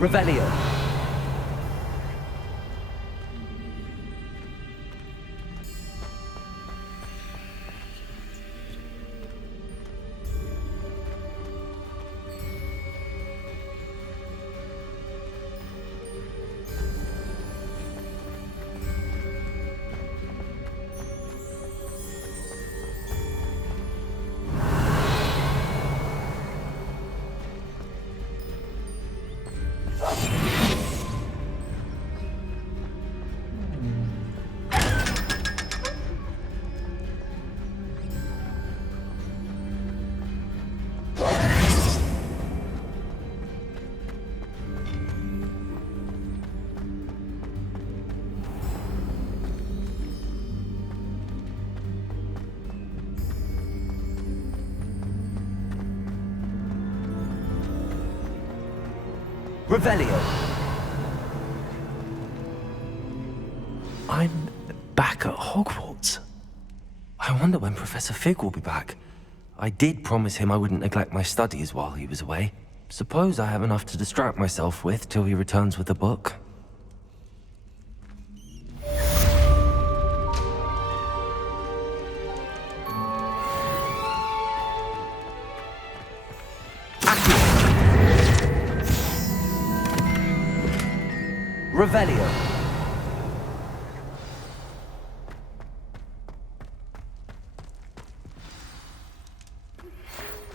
Revelio. Revelio. I'm back at Hogwarts. I wonder when Professor Fig will be back. I did promise him I wouldn't neglect my studies while he was away. Suppose I have enough to distract myself with till he returns with a book. Revelio.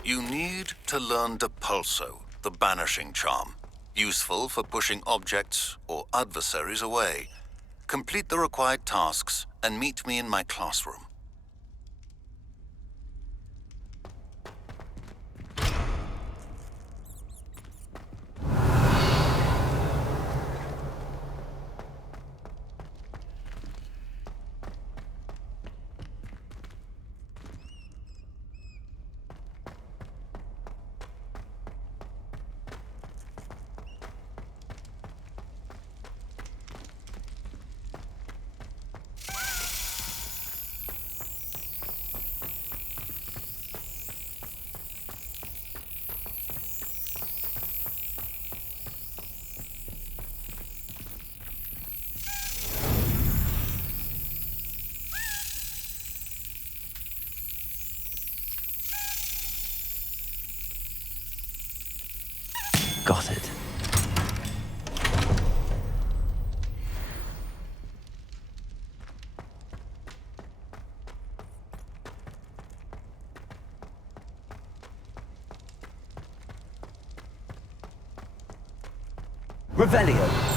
You need to learn Depulso, the banishing charm. Useful for pushing objects or adversaries away. Complete the required tasks and meet me in my classroom. Got it. Revelio.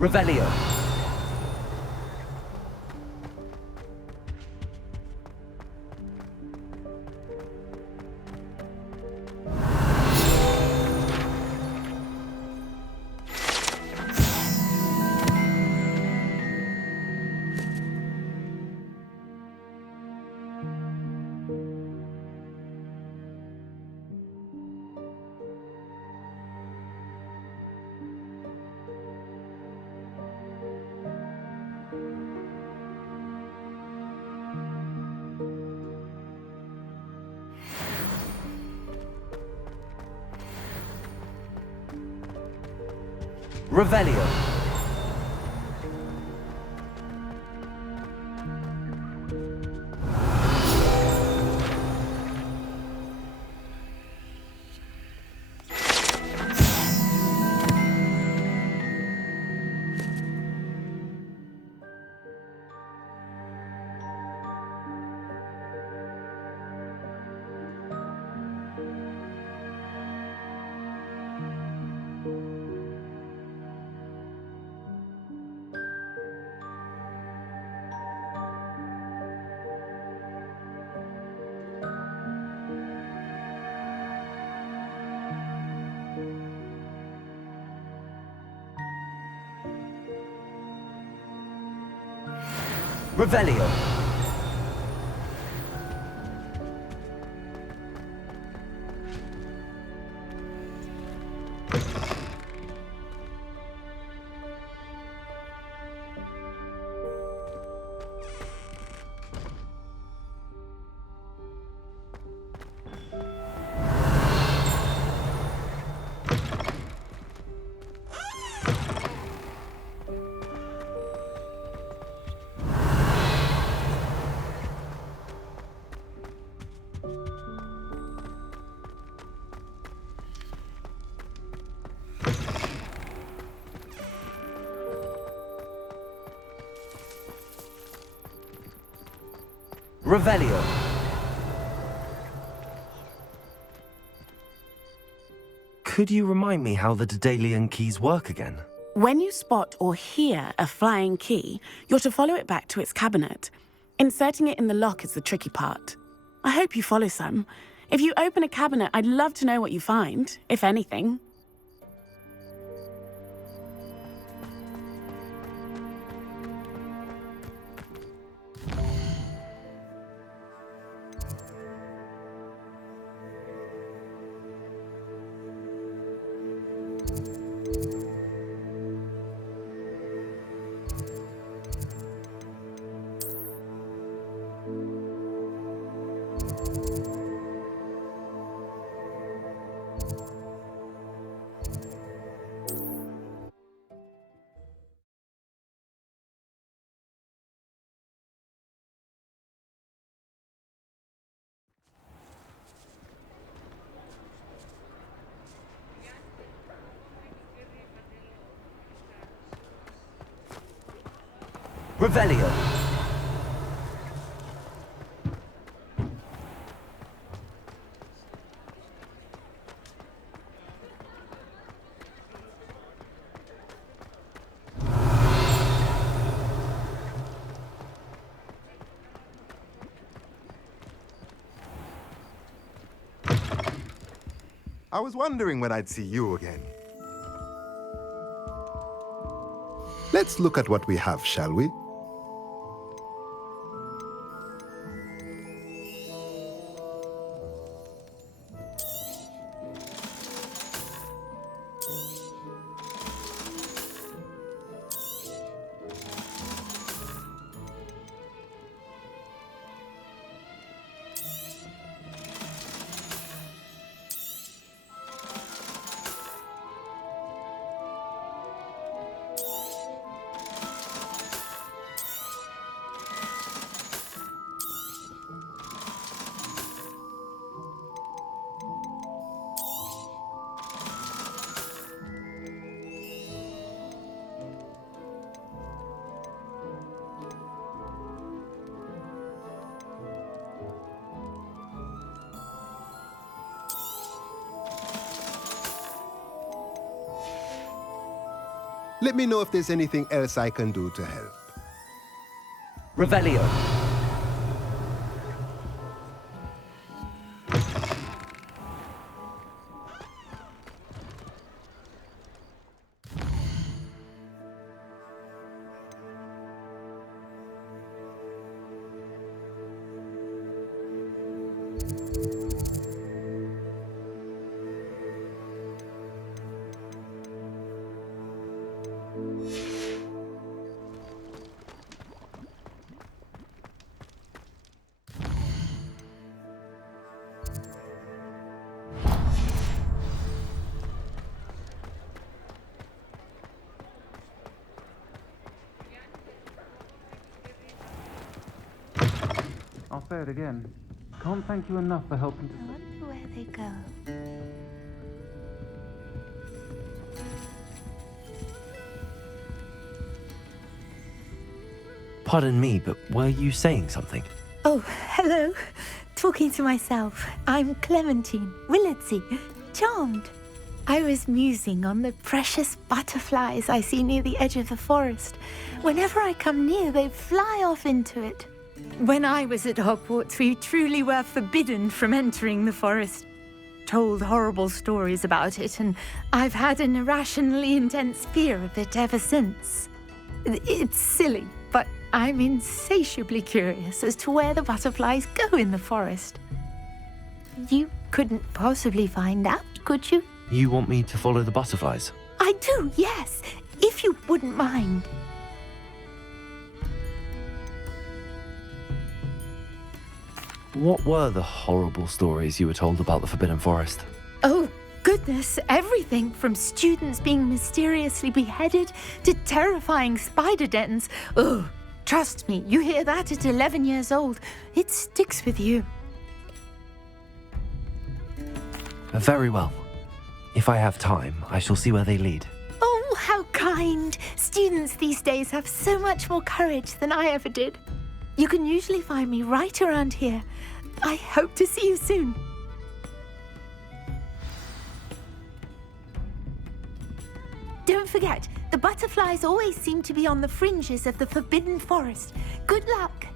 Revelio. Revelio. Revelio. Revelio. Could you remind me how the Daedalian keys work again? When you spot or hear a flying key, you're to follow it back to its cabinet. Inserting it in the lock is the tricky part. I hope you follow some. If you open a cabinet, I'd love to know what you find, if anything. Revelio. I was wondering when I'd see you again. Let's look at what we have, shall we? Let me know if there's anything else I can do to help. Revelio. I'll say it again. Can't thank you enough for helping to... I wonder where they go. Pardon me, but were you saying something? Oh, hello. Talking to myself. I'm Clementine Willardsey. Charmed. I was musing on the precious butterflies I see near the edge of the forest. Whenever I come near, they fly off into it. When I was at Hogwarts, we truly were forbidden from entering the forest. Told horrible stories about it, and I've had an irrationally intense fear of it ever since. It's silly, but I'm insatiably curious as to where the butterflies go in the forest. You couldn't possibly find out, could you? You want me to follow the butterflies? I do, yes, if you wouldn't mind. What were the horrible stories you were told about the Forbidden Forest? Oh, goodness, everything from students being mysteriously beheaded to terrifying spider dens. Oh, trust me, you hear that at 11 years old. It sticks with you. Very well. If I have time, I shall see where they lead. Oh, how kind. Students these days have so much more courage than I ever did. You can usually find me right around here. I hope to see you soon. Don't forget, the butterflies always seem to be on the fringes of the Forbidden Forest. Good luck.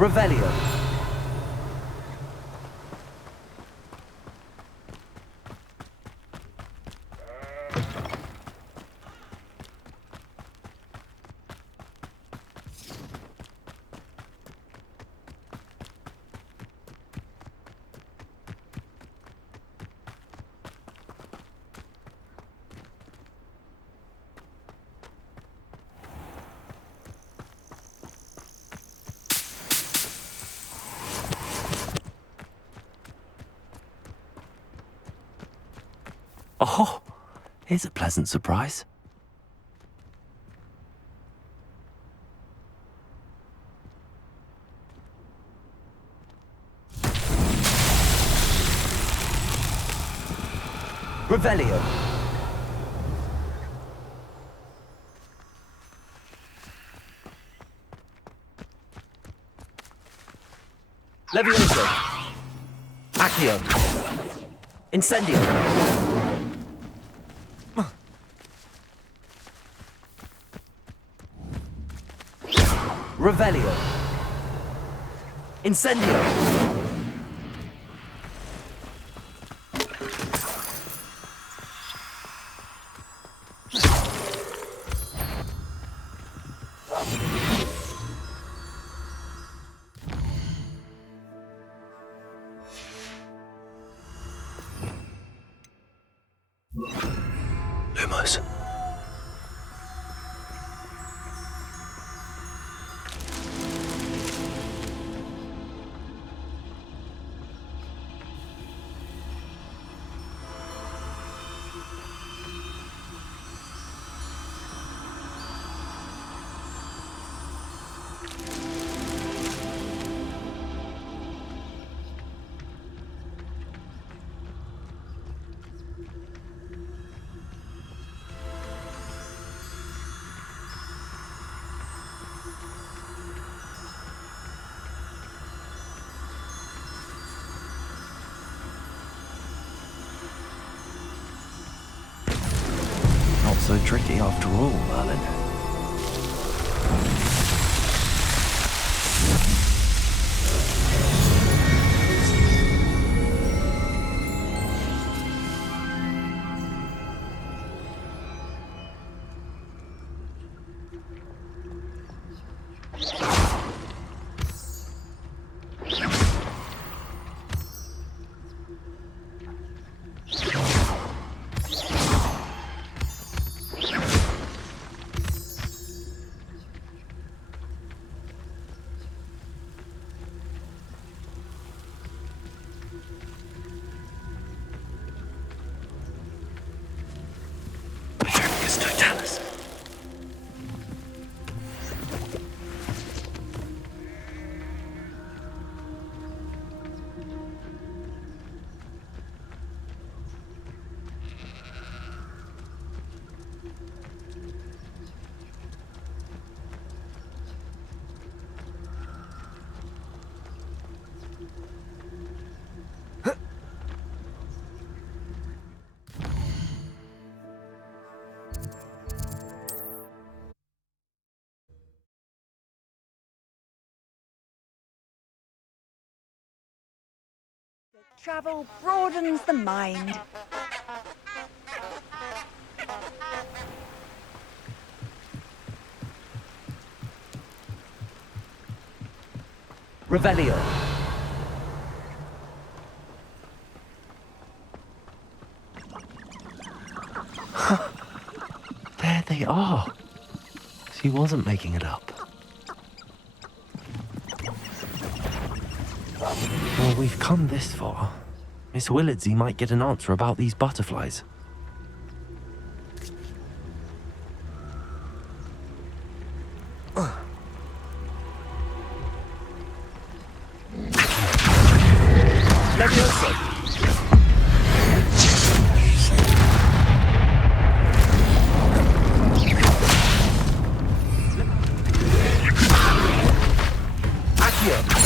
Revelio. Oh, here's a pleasant surprise. Revelio. Levioso. Accio. Incendio. Revelio. Incendio. Lumos. Not so tricky after all, Merlin. Travel broadens the mind. Revelio. There they are. She wasn't making it up. Well, we've come this far. Miss Willardsey might get an answer about these butterflies. Levioso. Accio.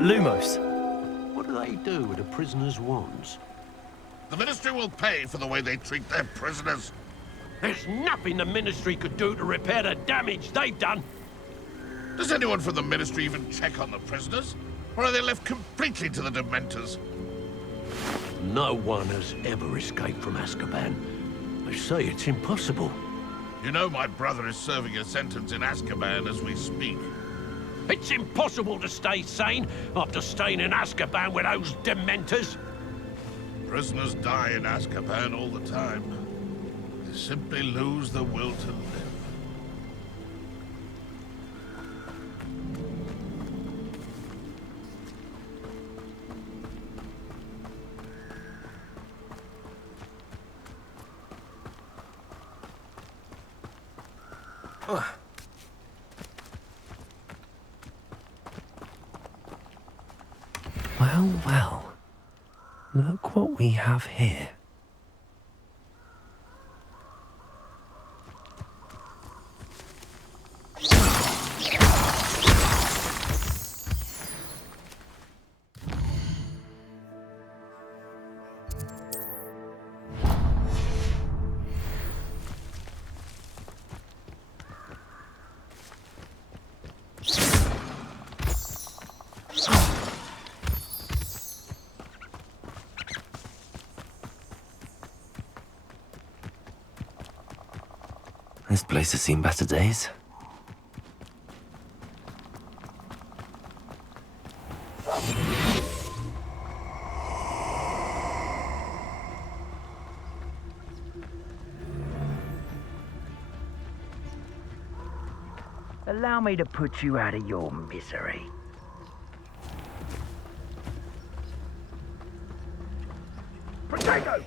Lumos. What do they do with the prisoners' wands? The Ministry will pay for the way they treat their prisoners. There's nothing the Ministry could do to repair the damage they've done. Does anyone from the Ministry even check on the prisoners? Or are they left completely to the Dementors? No one has ever escaped from Azkaban. They say it's impossible. You know my brother is serving a sentence in Azkaban as we speak. It's impossible to stay sane after staying in Azkaban with those Dementors. Prisoners die in Azkaban all the time. They simply lose the will to live. Well, well. Look what we have here. This place has seen better days. Allow me to put you out of your misery. Potato!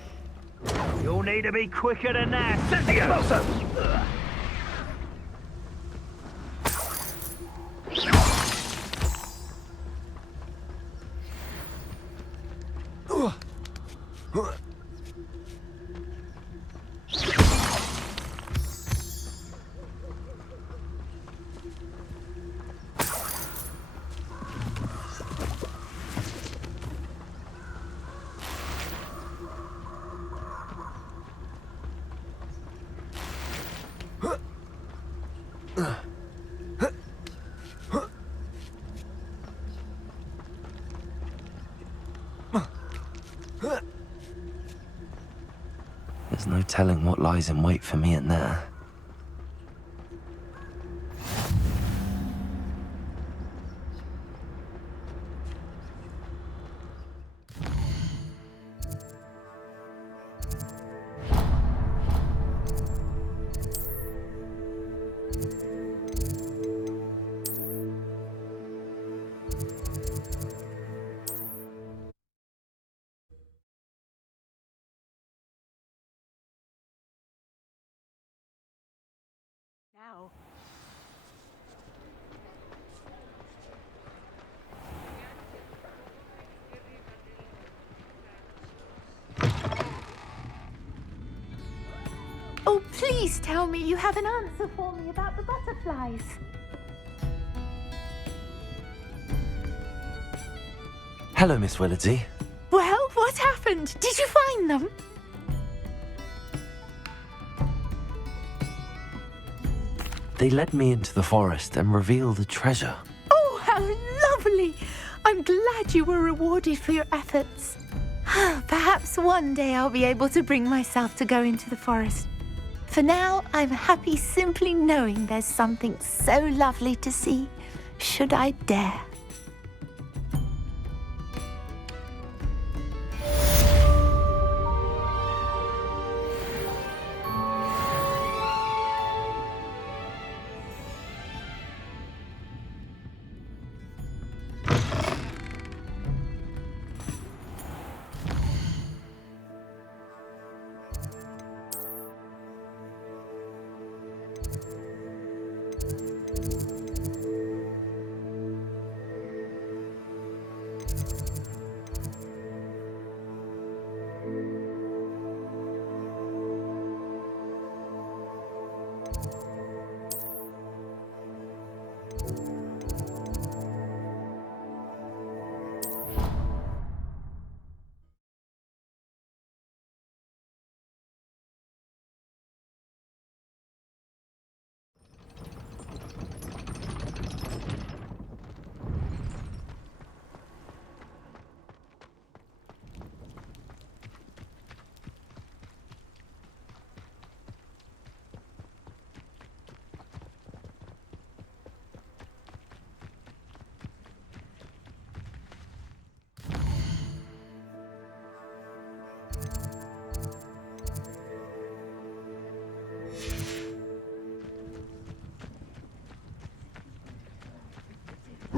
You'll need to be quicker than that. Incendio! There's no telling what lies in wait for me in there. Now. Oh, please tell me you have an answer for me about the butterflies. Hello, Miss Willardsey. Well, what What happened? Did you find them? They led me into the forest and revealed a treasure. Oh, how lovely! I'm glad you were rewarded for your efforts. Perhaps one day I'll be able to bring myself to go into the forest. For now, I'm happy simply knowing there's something so lovely to see, should I dare.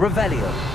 Revelio.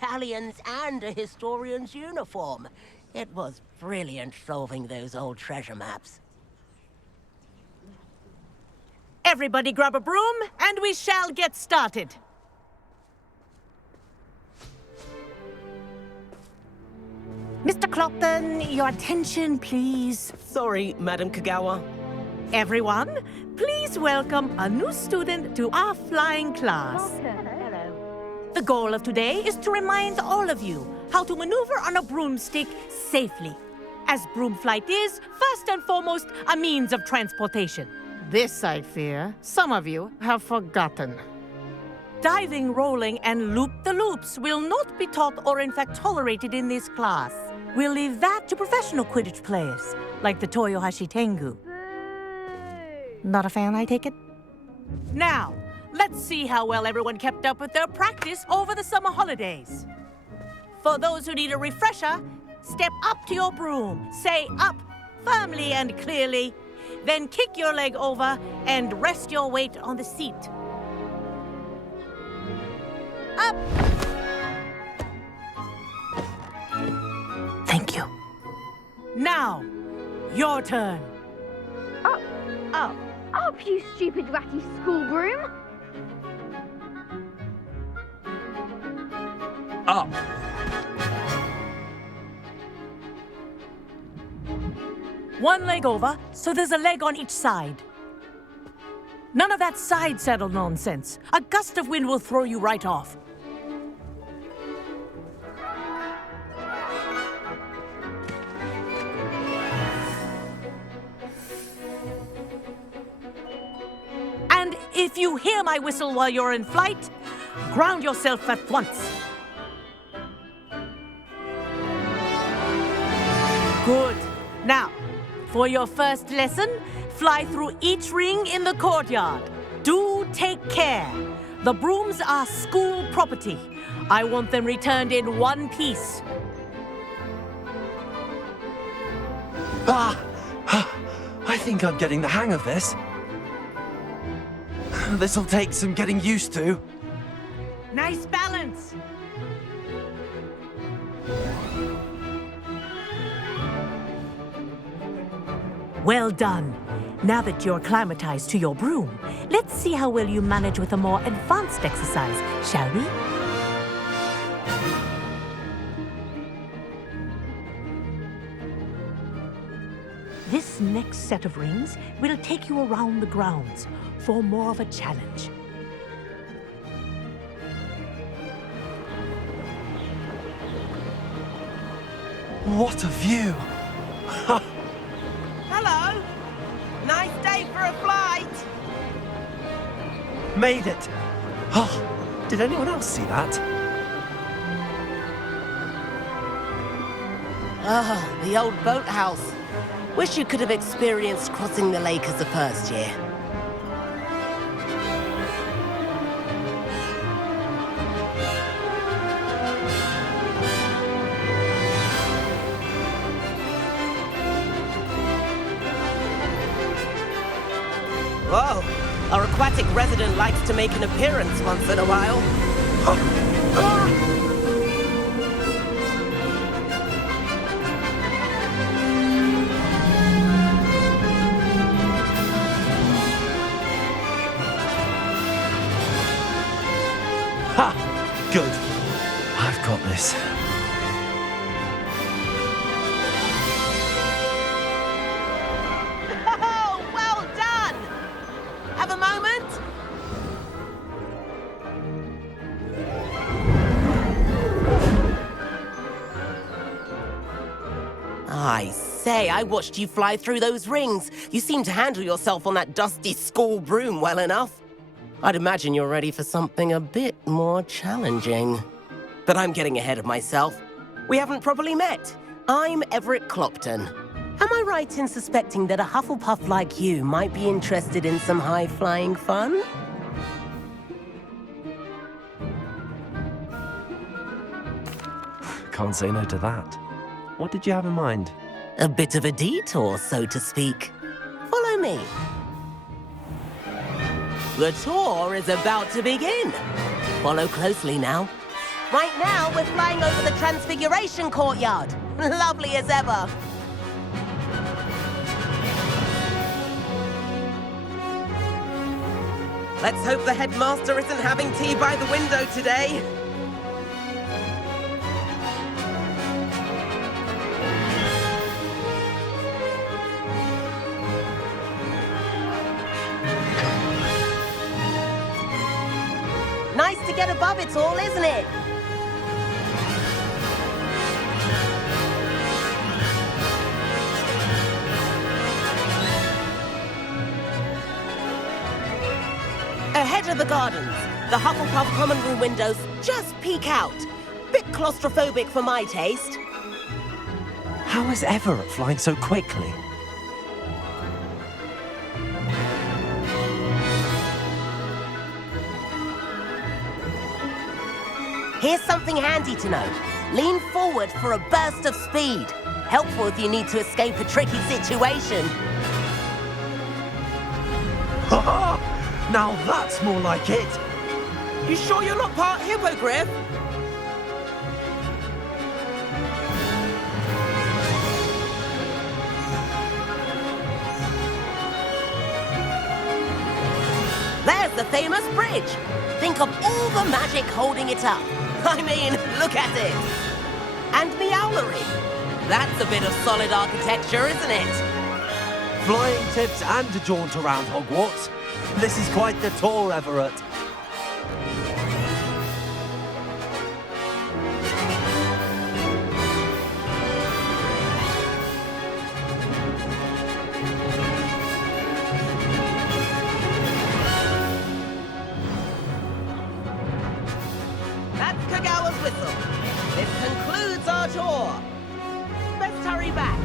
Galleons and a historian's uniform. It was brilliant solving those old treasure maps. Everybody grab a broom, and we shall get started. Mr. Clopton, your attention, please. Sorry, Madam Kagawa. Everyone, please welcome a new student to our flying class. The goal of today is to remind all of you how to maneuver on a broomstick safely, as broom flight is, first and foremost, a means of transportation. This, I fear, some of you have forgotten. Diving, rolling, and loop-the-loops will not be taught or in fact tolerated in this class. We'll leave that to professional Quidditch players, like the Toyohashi Tengu. Not a fan, I take it? Now, let's see how well everyone kept up with their practice over the summer holidays. For those who need a refresher, step up to your broom, say up firmly and clearly, then kick your leg over and rest your weight on the seat. Up! Thank you. Now, your turn. Up, you stupid ratty school broom! Up! One leg over, so there's a leg on each side. None of that side saddle nonsense. A gust of wind will throw you right off. And if you hear my whistle while you're in flight, ground yourself at once. Good. Now, for your first lesson, fly through each ring in the courtyard. Do take care. The brooms are school property. I want them returned in one piece. I think I'm getting the hang of this. This'll take some getting used to. Nice balance. Well done. Now that you're acclimatized to your broom, let's see how well you manage with a more advanced exercise, shall we? This next set of rings will take you around the grounds for more of a challenge. What a view! Hello! Nice day for a flight! Made it! Oh, did anyone else see that? Ah, the old boathouse. Wish you could have experienced crossing the lake as the first year. Whoa! Our aquatic resident likes to make an appearance once in a while. Ha! Good. I've got this. Oh, well done! Have a moment? I say, I watched you fly through those rings. You seem to handle yourself on that dusty school broom well enough. I'd imagine you're ready for something a bit more challenging. But I'm getting ahead of myself. We haven't properly met. I'm Everett Clopton. Am I right in suspecting that a Hufflepuff like you might be interested in some high-flying fun? Can't say no to that. What did you have in mind? A bit of a detour, so to speak. Follow me. The tour is about to begin. Follow closely now. Right now, we're flying over the Transfiguration Courtyard. Lovely as ever. Let's hope the headmaster isn't having tea by the window today. Nice to get above it all, isn't it? Ahead of the gardens, the Hufflepuff common room windows just peek out. Bit claustrophobic for my taste. How is Everett flying so quickly? Here's something handy to know. Lean forward for a burst of speed. Helpful if you need to escape a tricky situation. Now that's more like it! You sure you're not part hippogriff? There's the famous bridge. Think of all the magic holding it up. I mean, look at it. And the owlery. That's a bit of solid architecture, isn't it? Flying tips and a jaunt around Hogwarts. This is quite the tour, Everett. That's Kagawa's whistle. This concludes our tour. Best hurry back.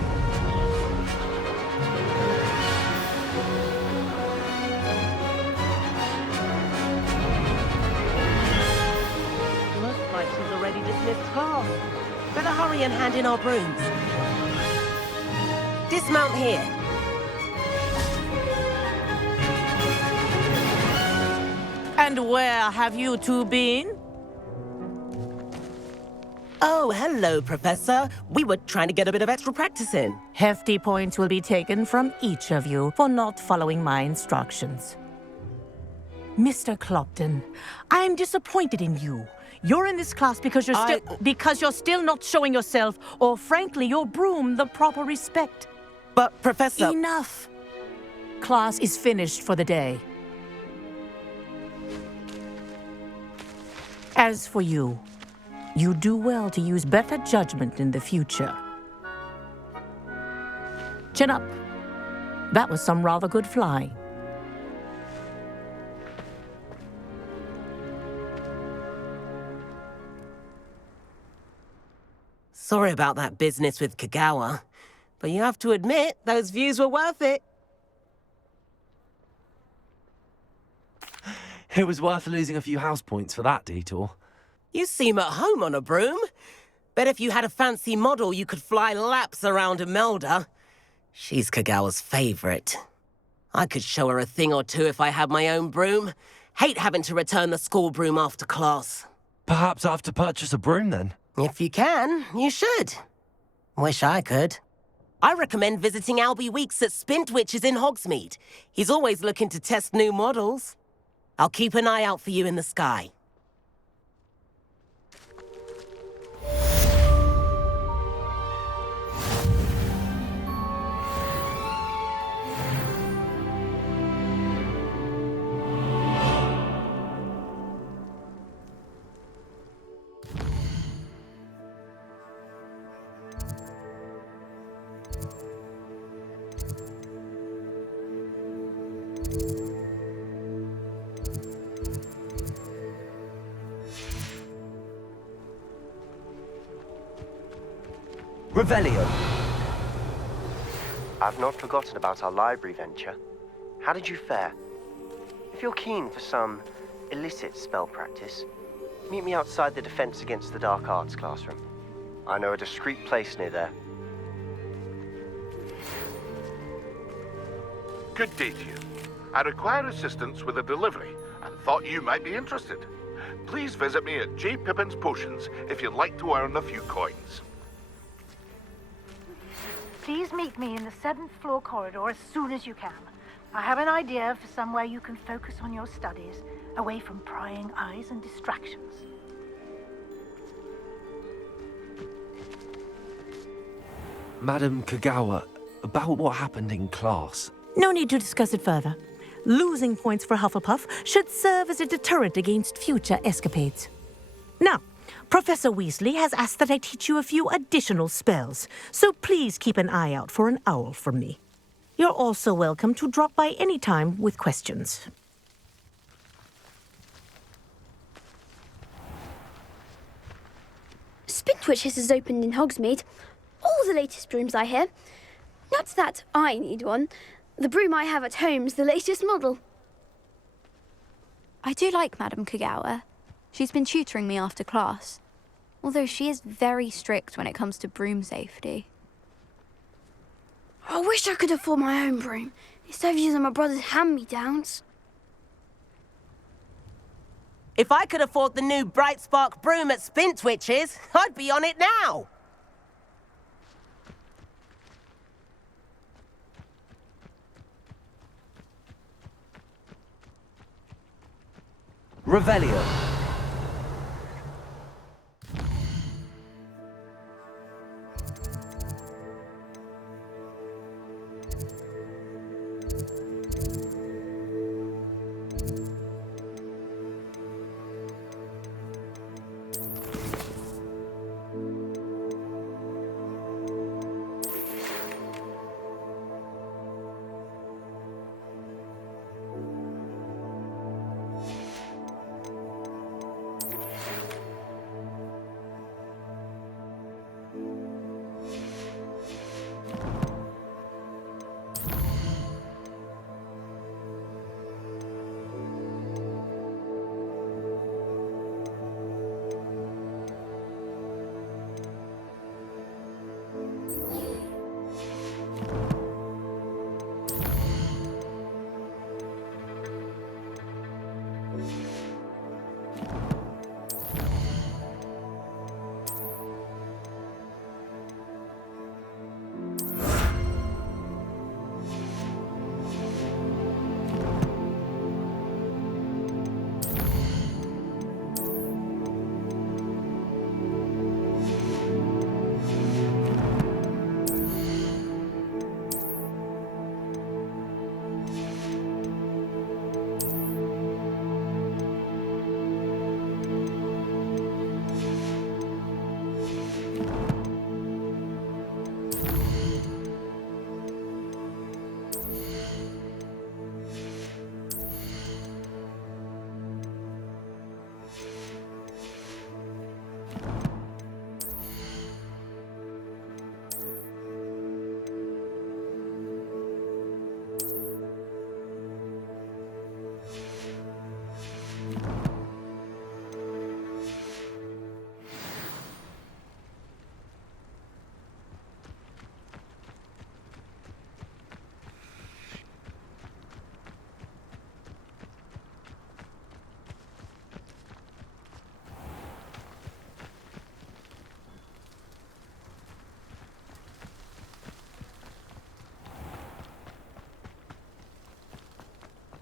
Looks like she's already dismissed class. Better hurry and hand in our brooms. Dismount here. And where have you two been? Oh, hello, Professor. We were trying to get a bit of extra practice in. Hefty points will be taken from each of you for not following my instructions. Mr. Clopton, I'm disappointed in you. You're in this class because you're still not showing yourself, or frankly, your broom the proper respect. But, Professor... Enough. Class is finished for the day. As for you, you do well to use better judgment in the future. Chin up. That was some rather good flying. Sorry about that business with Kagawa, but you have to admit, those views were worth it. It was worth losing a few house points for that detour. You seem at home on a broom. Bet if you had a fancy model, you could fly laps around Imelda. She's Kagawa's favorite. I could show her a thing or two if I had my own broom. Hate having to return the school broom after class. Perhaps I have to purchase a broom then? If you can, you should. Wish I could. I recommend visiting Albie Weeks at Spintwitches in Hogsmeade. He's always looking to test new models. I'll keep an eye out for you in the sky. Revelio. I've not forgotten about our library venture. How did you fare? If you're keen for some illicit spell practice, meet me outside the Defense Against the Dark Arts classroom. I know a discreet place near there. Good day to you. I require assistance with a delivery and thought you might be interested. Please visit me at J. Pippin's Potions if you'd like to earn a few coins. Please meet me in the 7th floor corridor as soon as you can. I have an idea for somewhere you can focus on your studies, away from prying eyes and distractions. Madam Kagawa, about what happened in class. No need to discuss it further. Losing points for Hufflepuff should serve as a deterrent against future escapades. Now, Professor Weasley has asked that I teach you a few additional spells, so please keep an eye out for an owl from me. You're also welcome to drop by any time with questions. Spintwitches has opened in Hogsmeade. All the latest brooms, I hear. Not that I need one. The broom I have at home's the latest model. I do like Madame Kagawa. She's been tutoring me after class. Although she is very strict when it comes to broom safety. I wish I could afford my own broom, instead of using my brother's hand-me-downs. If I could afford the new Bright Spark broom at Spintwitches, I'd be on it now! Revelio.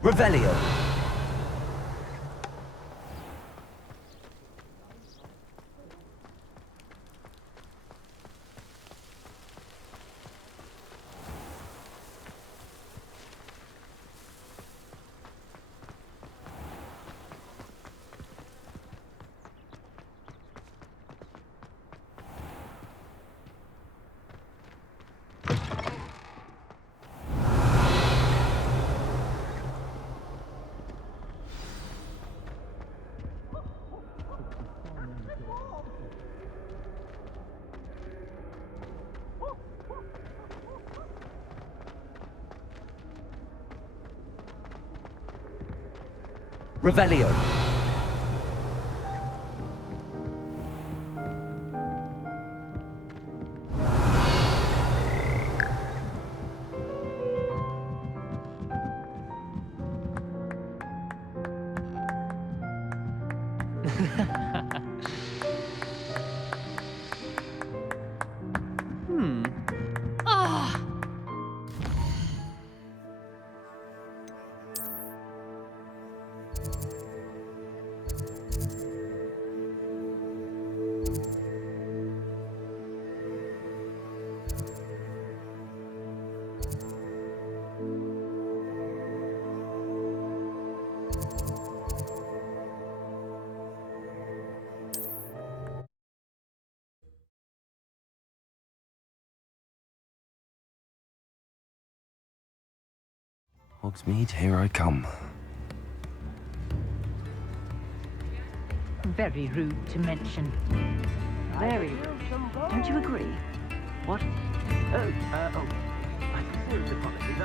Revelio. Revelio. Hogsmeade, here I come. Very rude to mention. Very rude. Don't you agree? What? Oh. My sincerest apologies.